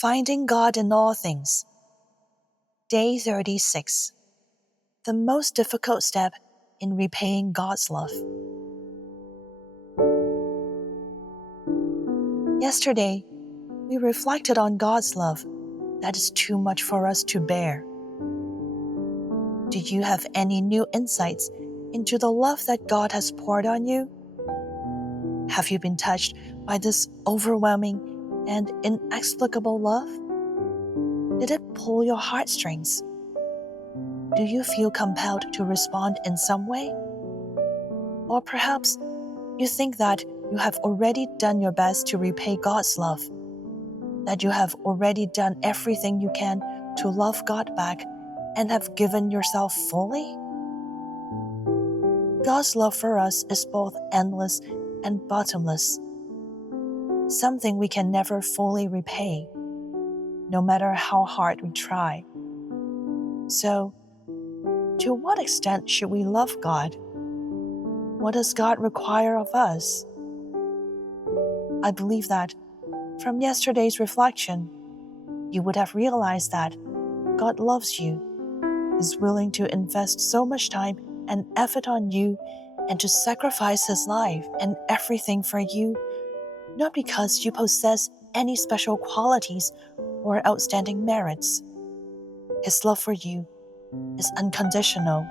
Finding God in all things. Day 36. The most difficult step in repaying God's love. Yesterday, we reflected on God's love that is too much for us to bear. Did you have any new insights into the love that God has poured on you? Have you been touched by this overwhelming and inexplicable love? Did it pull your heartstrings? Do you feel compelled to respond in some way? Or perhaps you think that you have already done your best to repay God's love, that you have already done everything you can to love God back and have given yourself fully? God's love for us is both endless and bottomless, something we can never fully repay, no matter how hard we try. So, to what extent should we love God? What does God require of us? I believe that from yesterday's reflection, you would have realized that God loves you, is willing to invest so much time and effort on you and to sacrifice His life and everything for you, not because you possess any special qualities or outstanding merits. His love for you is unconditional.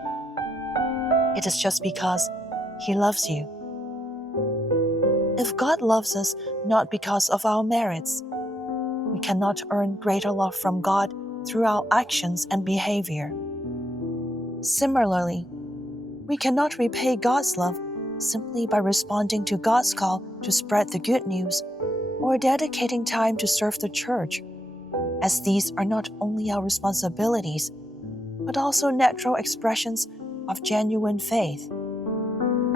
It is just because He loves you. If God loves us not because of our merits, we cannot earn greater love from God through our actions and behavior. Similarly, we cannot repay God's love simply by responding to God's call to spread the good news or dedicating time to serve the church, as these are not only our responsibilities, but also natural expressions of genuine faith.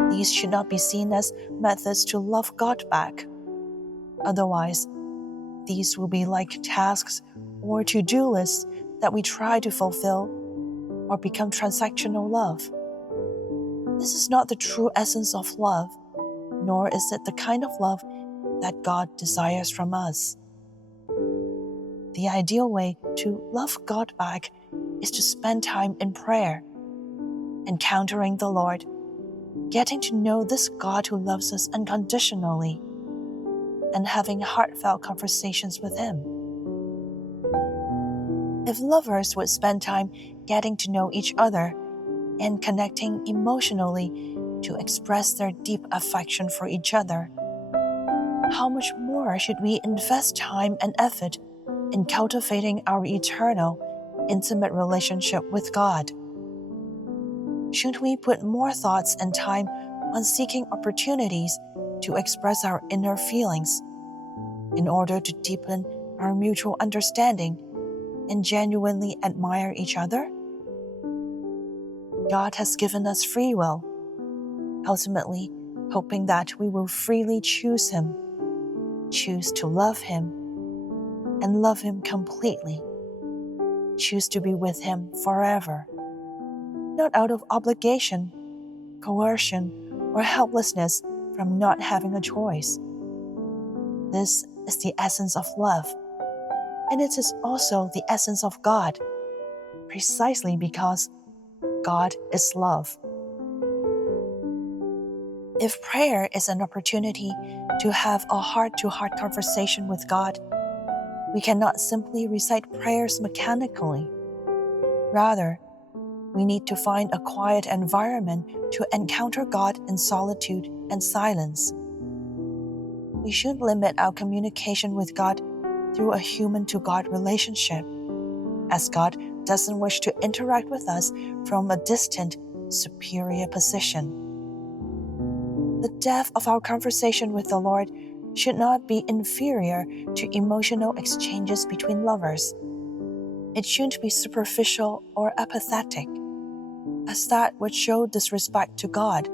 These should not be seen as methods to love God back. Otherwise, these will be like tasks or to-do lists that we try to fulfill or become transactional love. This is not the true essence of love, nor is it the kind of love that God desires from us. The ideal way to love God back is to spend time in prayer, encountering the Lord, getting to know this God who loves us unconditionally, and having heartfelt conversations with Him. If lovers would spend time getting to know each other and connecting emotionally to express their deep affection for each other, how much more should we invest time and effort in cultivating our eternal, intimate relationship with God? Should we put more thoughts and time on seeking opportunities to express our inner feelings in order to deepen our mutual understanding and genuinely admire each other? God has given us free will, ultimately hoping that we will freely choose Him, choose to love Him, and love Him completely, choose to be with Him forever, not out of obligation, coercion, or helplessness from not having a choice. This is the essence of love, and it is also the essence of God, precisely because God is love. If prayer is an opportunity to have a heart-to-heart conversation with God, we cannot simply recite prayers mechanically. Rather, we need to find a quiet environment to encounter God in solitude and silence. We should limit our communication with God through a human-to-God relationship, as God doesn't wish to interact with us from a distant, superior position. The depth of our conversation with the Lord should not be inferior to emotional exchanges between lovers. It shouldn't be superficial or apathetic, as that would show disrespect to God,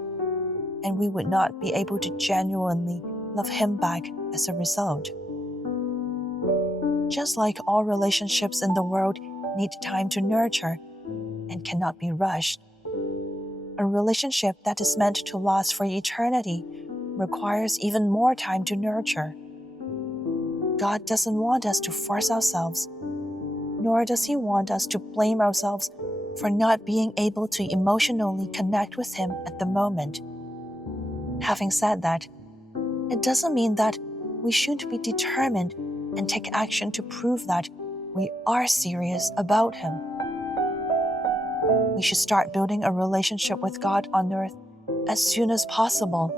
and we would not be able to genuinely love Him back as a result. Just like all relationships in the world need time to nurture and cannot be rushed, a relationship that is meant to last for eternity requires even more time to nurture. God doesn't want us to force ourselves, nor does He want us to blame ourselves for not being able to emotionally connect with Him at the moment. Having said that, it doesn't mean that we should be determined and take action to prove that we are serious about Him. We should start building a relationship with God on earth as soon as possible,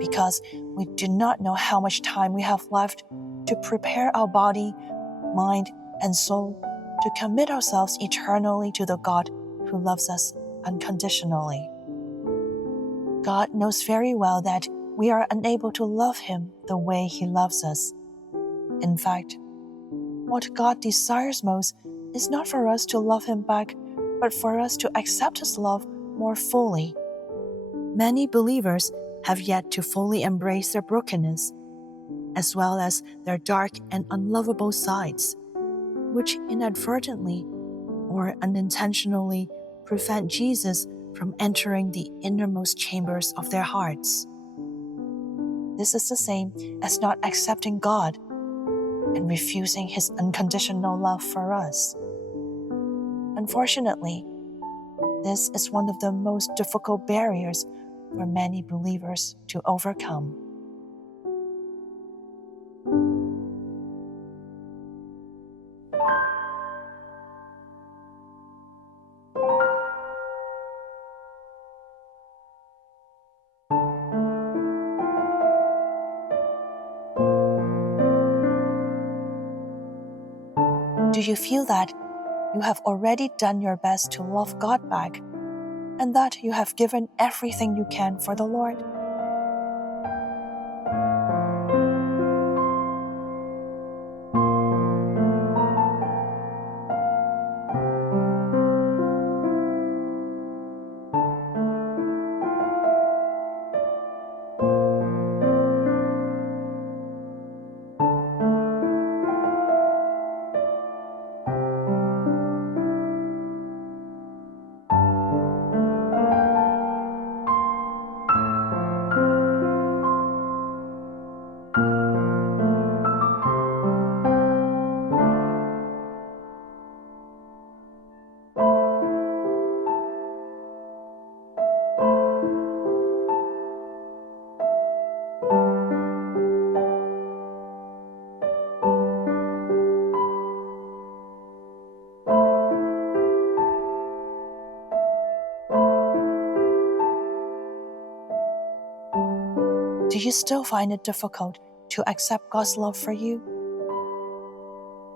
because we do not know how much time we have left to prepare our body, mind, and soul to commit ourselves eternally to the God who loves us unconditionally. God knows very well that we are unable to love Him the way He loves us. In fact, what God desires most is not for us to love Him back, but for us to accept His love more fully. Many believers have yet to fully embrace their brokenness, as well as their dark and unlovable sides, which inadvertently or unintentionally prevent Jesus from entering the innermost chambers of their hearts. This is the same as not accepting God and refusing His unconditional love for us. Unfortunately, this is one of the most difficult barriers for many believers to overcome. Do you feel that you have already done your best to love God back, and that you have given everything you can for the Lord? Do you still find it difficult to accept God's love for you?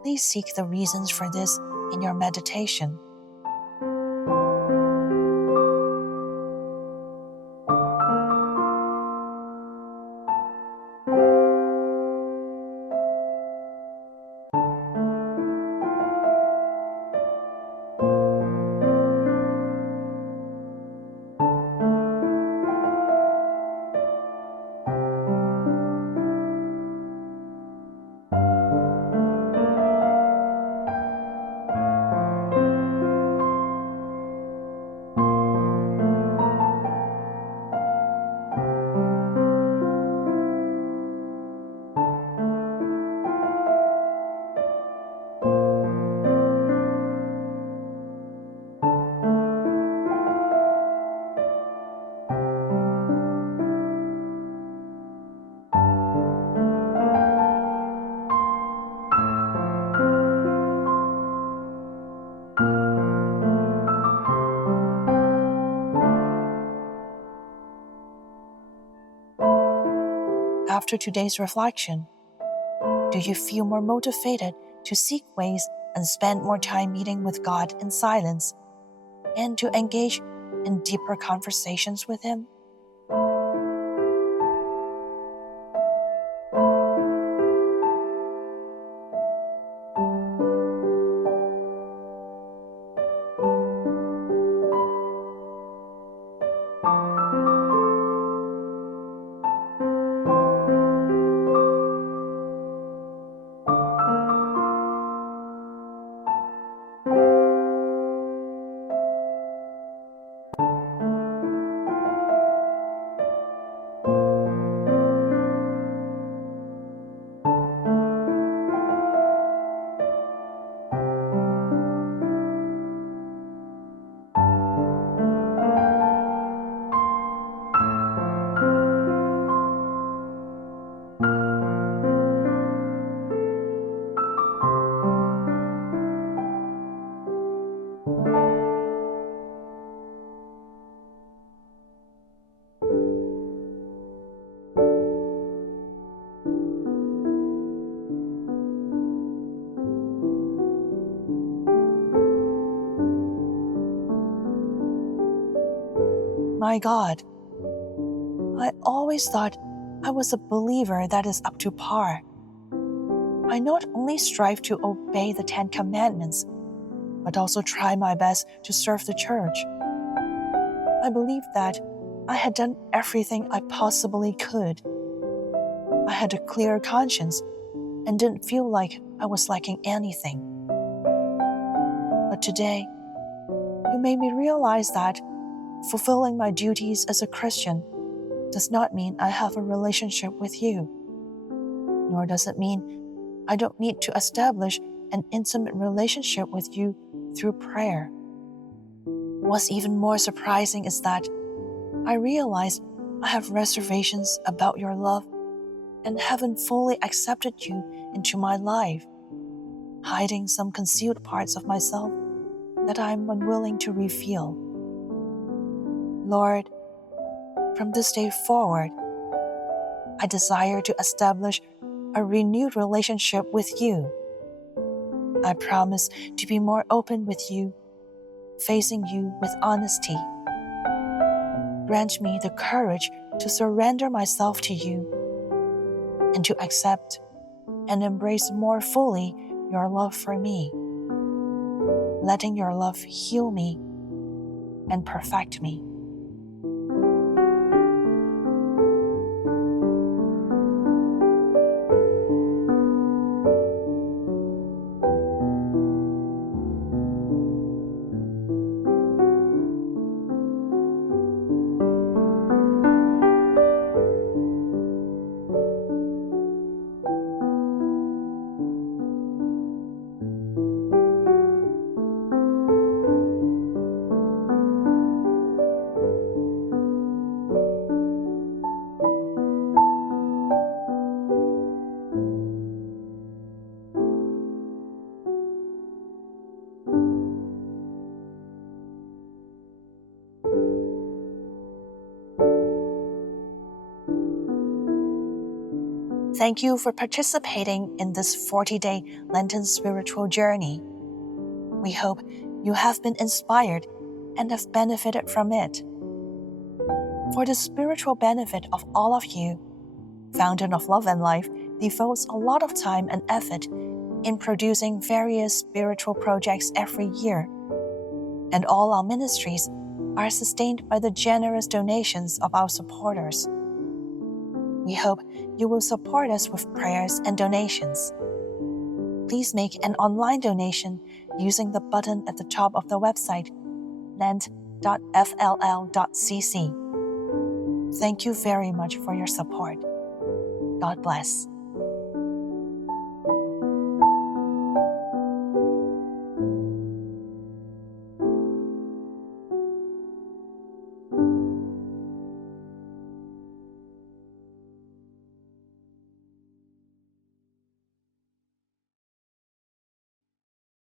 Please seek the reasons for this in your meditation. After today's reflection, do you feel more motivated to seek ways and spend more time meeting with God in silence and to engage in deeper conversations with Him? My God, I always thought I was a believer that is up to par. I not only strive to obey the 10 Commandments, but also try my best to serve the church. I believed that I had done everything I possibly could. I had a clear conscience and didn't feel like I was lacking anything. But today, you made me realize that fulfilling my duties as a Christian does not mean I have a relationship with you, nor does it mean I don't need to establish an intimate relationship with you through prayer. What's even more surprising is that I realize I have reservations about your love and haven't fully accepted you into my life, hiding some concealed parts of myself that I am unwilling to reveal. Lord, from this day forward, I desire to establish a renewed relationship with you. I promise to be more open with you, facing you with honesty. Grant me the courage to surrender myself to you and to accept and embrace more fully your love for me, letting your love heal me and perfect me. Thank you for participating in this 40-day Lenten spiritual journey. We hope you have been inspired and have benefited from it. For the spiritual benefit of all of you, Fountain of Love and Life devotes a lot of time and effort in producing various spiritual projects every year, and all our ministries are sustained by the generous donations of our supporters. We hope you will support us with prayers and donations. Please make an online donation using the button at the top of the website, lent.fll.cc. Thank you very much for your support. God bless.